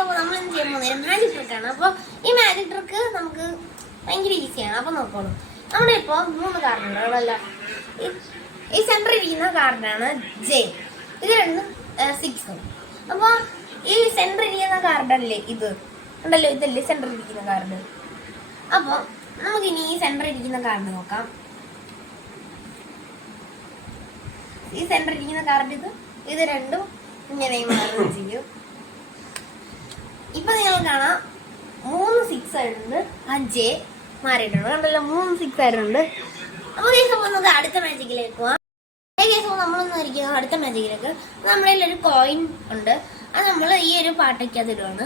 അപ്പോൾ നമ്മൾ എന്ത് ചെയ്യാൻ പോകുന്നത് മാജിക് ട്രിക്കാണ്. അപ്പോൾ ഈ മാജിക് ട്രിക്ക് നമുക്ക് ഭയങ്കര ഈസിയാണ്. അപ്പോൾ നോക്കോളൂ, നമ്മുടെ ഇപ്പോൾ 3 കാർഡുണ്ട് അതല്ല. ഈ സെൻറ്ററിൽ ഇരിക്കുന്ന കാർഡാണ് ജെ, ഇത് രണ്ടും 6. അപ്പോൾ ഈ സെൻറ്ററിൽ ഇരിക്കുന്ന കാർഡല്ലേ ഇത് ഉണ്ടല്ലോ, ഇതല്ലേ സെൻറ്ററിൽ ഇരിക്കുന്ന കാർഡ്. അപ്പോൾ നമുക്കിനി ഈ സെൻറ്ററിൽ ഇരിക്കുന്ന കാർഡ് നോക്കാം. ഈ സെൻറ്ററിൽ ഇരിക്കുന്ന കാർഡ് ഇത് രണ്ടും ഇങ്ങനെ മാറുകയും ചെയ്യും. ഇപ്പൊ നിങ്ങൾ കാണാം 3 6 ആയിട്ടുണ്ട്, ആ ജെ മാറിയിട്ടുണ്ട് കണ്ടല്ലോ, 3 6 ആയിട്ടുണ്ട്. അപ്പോൾ ഈ സംഭവം നമുക്ക് അടുത്ത മാജിക്കിലേക്ക് പോവാം. നമ്മളൊന്നും ഇരിക്കുന്നത് അടുത്ത മാജിക്കിലേക്ക്. നമ്മുടെ ഒരു കോയിൻ ഉണ്ട്, അത് നമ്മൾ ഈ ഒരു പാട്ടയ്ക്കകത്ത് ഇടുവാണ്.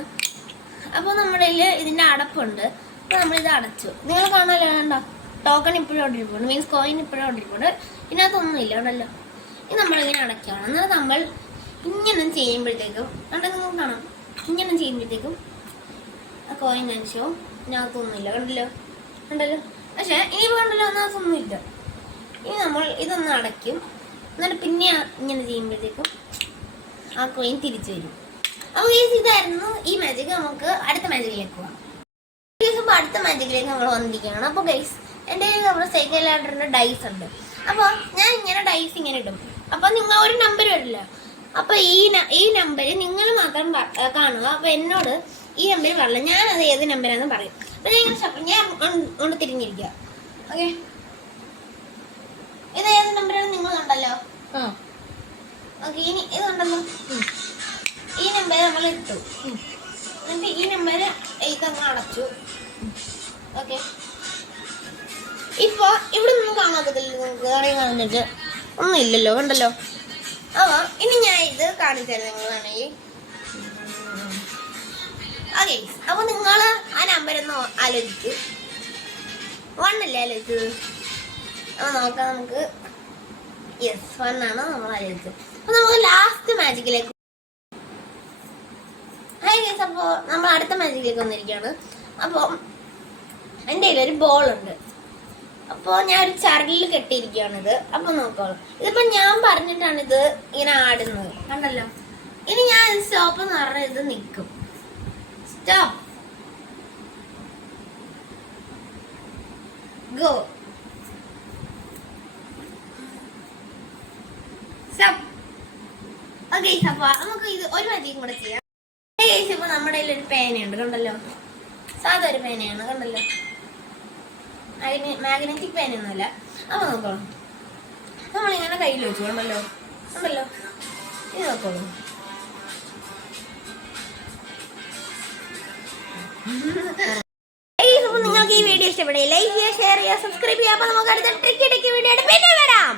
അപ്പോൾ നമ്മുടെ ഇതിന്റെ അടപ്പുണ്ട്, അപ്പോൾ നമ്മളിത് അടച്ചു. നിങ്ങൾ കാണാല്ലോ, കണ്ടോ ടോക്കൺ ഇപ്പോഴും ഓടിരിപ്പുണ്ട്, മീൻസ് കോയിൻ ഇപ്പോഴും ഓടിരിപ്പുണ്ട്, ഇതിനകത്തൊന്നും ഇല്ല ഉണ്ടല്ലോ. ഇത് നമ്മളിങ്ങനെ അടയ്ക്കണം. എന്നാൽ നമ്മൾ ഇങ്ങനെ ചെയ്യുമ്പോഴത്തേക്കും കണ്ടെങ്കിൽ കാണാം, ഇങ്ങനെ ചെയ്യുമ്പോഴത്തേക്കും ആ കോയിൻ അനുസരിച്ചും ഇതിനകത്തൊന്നുമില്ല കണ്ടല്ലോ കണ്ടല്ലോ. പക്ഷെ ഇനിയിപ്പോൾ കണ്ടല്ലോ അതിനകത്തൊന്നുമില്ല. ഇനി നമ്മൾ ഇതൊന്ന് അടയ്ക്കും, എന്നിട്ട് പിന്നെ ഇങ്ങനെ ചെയ്യുമ്പോഴത്തേക്കും ആ കോയിൻ തിരിച്ചു വരും. അപ്പോൾ ഇതായിരുന്നു ഈ മാജിക്. നമുക്ക് അടുത്ത മാജിക്കിലേക്ക് പോവാം. അപ്പോൾ അടുത്ത മാജിക്കിലേക്ക് നമ്മൾ വന്നിരിക്കുകയാണ്. അപ്പോൾ ഗൈസ്, എൻ്റെ കയ്യിൽ നമ്മുടെ സൈക്കിൾ ലാഡറിൻ്റെ ഡൈസ് ഉണ്ട്. അപ്പോൾ ഞാൻ ഇങ്ങനെ ഡൈസ് ഇങ്ങനെ ഇടും. അപ്പോൾ നിങ്ങൾ ഒരു നമ്പർ വരില്ല, അപ്പോൾ ഈ നമ്പർ നിങ്ങൾ മാത്രം കാണുക. അപ്പോൾ എന്നോട് ഈ നമ്പർ പറയില്ല, ഞാനത് ഏത് നമ്പരാണെന്ന് പറയും. അപ്പോൾ ഞാൻ കൊണ്ട് തിരിഞ്ഞിരിക്കുക. ഓക്കെ, ഇത് ഏത് നമ്പറാണ് നിങ്ങൾ കണ്ടല്ലോ. ഓക്കെ, ഇനി ഇത് കണ്ടല്ലോ, ഈ നമ്പർ നമ്മൾ ഇട്ടു, എന്നിട്ട് ഈ നമ്പർ ഇതങ്ങ് അടച്ചു. ഓക്കെ, ഇപ്പൊ ഇവിടെ ഒന്നും കാണാത്തതില്ല, നിങ്ങൾക്ക് കാണുന്നിട്ട് ഒന്നും ഇല്ലല്ലോ കണ്ടല്ലോ. അപ്പോൾ ഇനി ഞാൻ ഇത് കാണിച്ചു തരാം നിങ്ങൾ വേണമെങ്കിൽ. ഓക്കെ, അപ്പൊ നിങ്ങൾ ആ നമ്പർ ഒന്ന് ആലോചിച്ചു, 1 അല്ലേ ആലോചിച്ചത്? അപ്പോൾ നോക്കാം നമുക്ക്. യെസ്, 1 ആണ് നമ്മൾ ആലോചിച്ചത്. അപ്പൊ നമുക്ക് ലാസ്റ്റ് മാജിക്കിലേക്ക്. ഹായ് ഗൈസ്, അപ്പോൾ നമ്മൾ അടുത്ത മാജിക്കിലേക്ക് വന്നിരിക്കുകയാണ്. അപ്പോൾ എൻ്റെ കയ്യിൽ ഒരു ബോൾ ഉണ്ട്. അപ്പോൾ ഞാൻ ഒരു ചരലിൽ കെട്ടിയിരിക്കുകയാണിത്. അപ്പോൾ നോക്കോളൂ, ഇതിപ്പോൾ ഞാൻ പറഞ്ഞിട്ടാണ് ഇത് ഇങ്ങനെ ആടുന്നത് കണ്ടല്ലോ. ഇനി ഞാൻ സ്റ്റോപ്പ് എന്ന് പറഞ്ഞാൽ ഇത് നിൽക്കും. Stop, go, stop. ഓക്കെ, അപ്പോൾ നമുക്ക് ഇത് ഒരു മാജിക്കും കൂടെ ചെയ്യാം. ഇപ്പോൾ നമ്മുടെ കയ്യിൽ ഒരു പേനയുണ്ട് കണ്ടല്ലോ, സാധാ ഒരു പേനയാണ് കണ്ടല്ലോ, മാഗ്നറ്റിക് പേനയൊന്നുമല്ല. അപ്പോൾ നോക്കോളൂ, നമ്മളിങ്ങനെ കയ്യിൽ വെച്ചു കണ്ടല്ലോ കണ്ടല്ലോ. ഇത് നോക്കോളൂ, നിങ്ങൾക്ക് ഈ വീഡിയോ ഇഷ്ടപ്പെടുക ലൈക്ക് ചെയ്യുക, ഷെയർ ചെയ്യുക, സബ്സ്ക്രൈബ് ചെയ്യുക. അപ്പോൾ നമുക്ക് അടുത്ത ട്രിക്ക് വീഡിയോ പിന്നെ വരാം.